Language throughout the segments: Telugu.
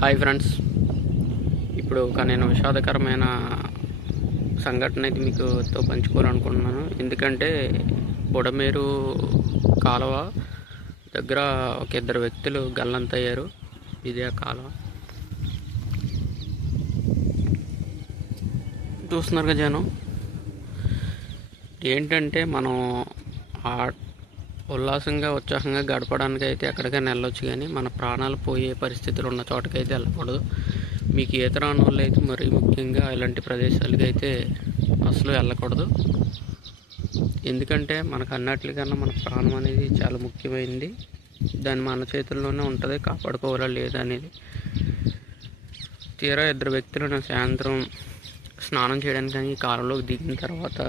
హాయ్ ఫ్రెండ్స్, ఇప్పుడు నేను విషాదకరమైన సంఘటన అయితే మీతో పంచుకోవాలనుకుంటున్నాను. ఎందుకంటే బుడమేరు కాలువ దగ్గర ఒక ఇద్దరు వ్యక్తులు గల్లంతయ్యారు. ఇదే ఆ కాలువ చూస్తున్నారుగా జనం. ఏంటంటే మనం ఉల్లాసంగా ఉత్సాహంగా గడపడానికి అయితే ఎక్కడికైనా వెళ్ళొచ్చు, కానీ మన ప్రాణాలు పోయే పరిస్థితులు ఉన్న చోటకైతే వెళ్ళకూడదు. మీకు ఈత రాని వాళ్ళు అయితే మరీ ముఖ్యంగా ఇలాంటి ప్రదేశాలకి అయితే అసలు వెళ్ళకూడదు. ఎందుకంటే మనకు అన్నట్లుకన్నా మన ప్రాణం అనేది చాలా ముఖ్యమైనది. దాన్ని మన చేతుల్లోనే ఉంటుంది, కాపాడుకోవాలా లేదా అనేది. తీరా ఇద్దరు వ్యక్తులను సాయంత్రం స్నానం చేయడానికి ఈ కాలంలోకి దిగిన తర్వాత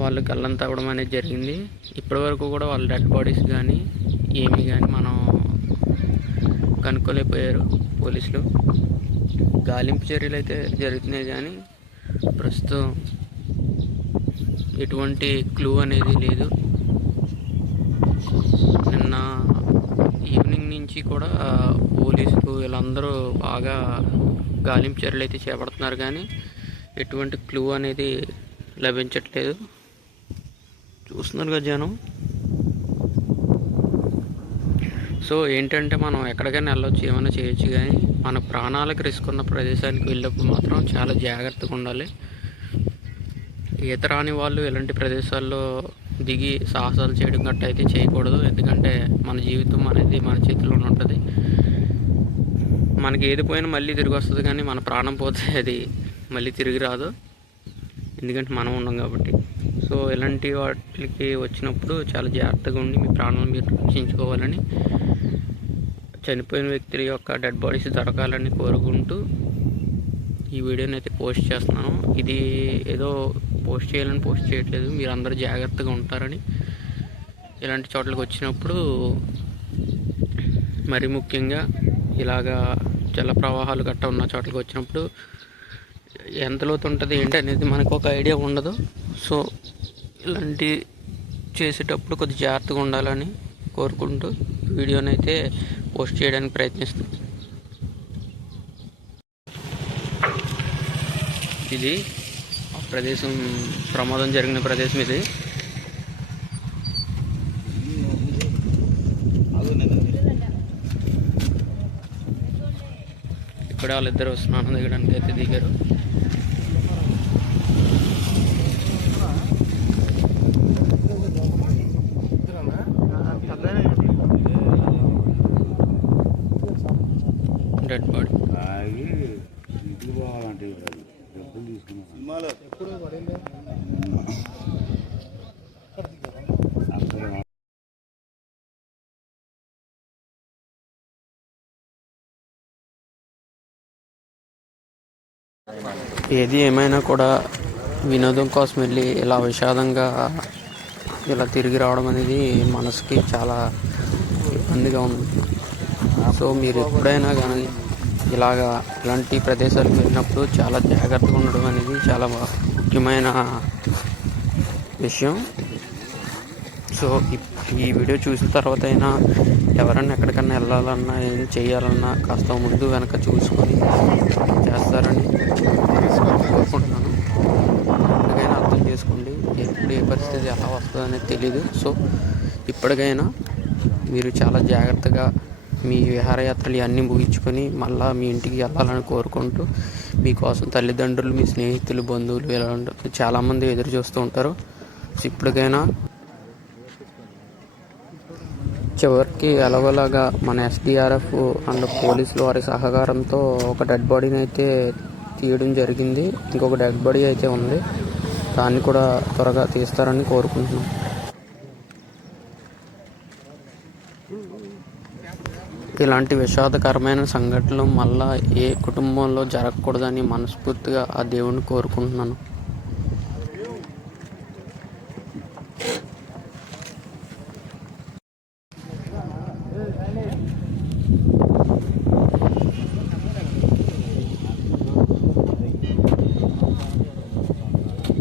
వాళ్ళు గల్లంత అవ్వడం అనేది జరిగింది. ఇప్పటి వరకు కూడా వాళ్ళ డెడ్ బాడీస్ కానీ ఏమి కానీ మనం కనుక్కోలేకపోయారు పోలీసులు. గాలింపు చర్యలు అయితే జరుగుతున్నాయి, కానీ ప్రస్తుతం ఎటువంటి క్లూ అనేది లేదు. నిన్న ఈవినింగ్ నుంచి కూడా పోలీసులు వీళ్ళందరూ బాగా గాలింపు చర్యలు అయితే చేపడుతున్నారు, కానీ ఎటువంటి క్లూ అనేది లభించట్లేదు. చూస్తున్నారుగా జనం. సో ఏంటంటే మనం ఎక్కడికైనా వెళ్ళొచ్చు, ఏమైనా చేయొచ్చు, కానీ మన ప్రాణాలకు రిస్క్ ఉన్న ప్రదేశానికి వెళ్ళినప్పుడు మాత్రం చాలా జాగ్రత్తగా ఉండాలి. ఈత రాని వాళ్ళు ఇలాంటి ప్రదేశాల్లో దిగి సాహసాలు చేయడం గట్ట అయితే చేయకూడదు. ఎందుకంటే మన జీవితం అనేది మన చేతిలోనే ఉంటుంది. మనకి ఏది పోయినా మళ్ళీ తిరిగి వస్తుంది, కానీ మన ప్రాణం పోతే అది మళ్ళీ తిరిగి రాదు. ఎందుకంటే మనం ఉన్నాం కాబట్టి. సో ఇలాంటి వాటికి వచ్చినప్పుడు చాలా జాగ్రత్తగా ఉండి మీ ప్రాణాలను మీరు రక్షించుకోవాలని, చనిపోయిన వ్యక్తుల యొక్క డెడ్ బాడీస్ దొరకాలని కోరుకుంటూ ఈ వీడియోని అయితే పోస్ట్ చేస్తున్నాను. ఇది ఏదో పోస్ట్ చేయాలని పోస్ట్ చేయట్లేదు, మీరు అందరూ జాగ్రత్తగా ఉంటారని. ఇలాంటి చోట్లకి వచ్చినప్పుడు మరి ముఖ్యంగా ఇలాగా జల ప్రవాహాలు గట్ట ఉన్న చోట్లకి వచ్చినప్పుడు ఎంత లోతు ఉంటుంది ఏంటి అనేది మనకు ఒక ఐడియా ఉండదు. సో ఇలాంటి చేసేటప్పుడు కొద్ది జాగ్రత్తగా ఉండాలని కోరుకుంటూ వీడియోని అయితే పోస్ట్ చేయడానికి ప్రయత్నిస్తాను. ఇది ప్రదేశం, ప్రమాదం జరిగిన ప్రదేశం ఇది. ఇక్కడ వాళ్ళిద్దరు స్నానం దిగడానికి అయితే దిగారు. డెడ్ బాడీ ఏది ఏమైనా కూడా వినోదం కోసం వెళ్ళి ఇలా విషాదంగా ఇలా తిరిగి రావడం అనేది మనసుకి చాలా ఇబ్బందిగా ఉంది. సో మీరు ఎప్పుడైనా కానీ ఇలాంటి ప్రదేశాలకు వెళ్ళినప్పుడు చాలా జాగ్రత్తగా ఉండడం అనేది చాలా ముఖ్యమైన విషయం. సో ఈ వీడియో చూసిన తర్వాత అయినా ఎవరన్నా ఎక్కడికన్నా వెళ్ళాలన్నా ఏం చేయాలన్నా కాస్త ముందు వెనక చూసుకొని చేస్తారని కోరుకుంటున్నాను. ఇప్పటికైనా అర్థం చేసుకోండి, ఎప్పుడు ఏ పరిస్థితి ఎలా వస్తుందో అనేది తెలీదు. సో ఇప్పటికైనా మీరు చాలా జాగ్రత్తగా మీ విహారయాత్రలు అన్నీ ముగించుకొని మళ్ళీ మీ ఇంటికి వెళ్ళాలని కోరుకుంటూ, మీకోసం తల్లిదండ్రులు, మీ స్నేహితులు, బంధువులు ఇలా చాలామంది ఎదురు చూస్తూ ఉంటారు. సో ఇప్పటికైనా చివరికి ఎలాగోలాగా మన ఎస్డిఆర్ఎఫ్ అండ్ పోలీసులు వారి సహకారంతో ఒక డెడ్ బాడీని అయితే తీయడం జరిగింది. ఇంకొక డెడ్ బాడీ అయితే ఉంది, దాన్ని కూడా త్వరగా తీస్తారని కోరుకుంటున్నాం. ఇలాంటి విషాదకరమైన సంఘటనలు మళ్ళీ ఏ కుటుంబంలో జరగకూడదని మనస్ఫూర్తిగా ఆ దేవుణ్ణి కోరుకుంటున్నాను.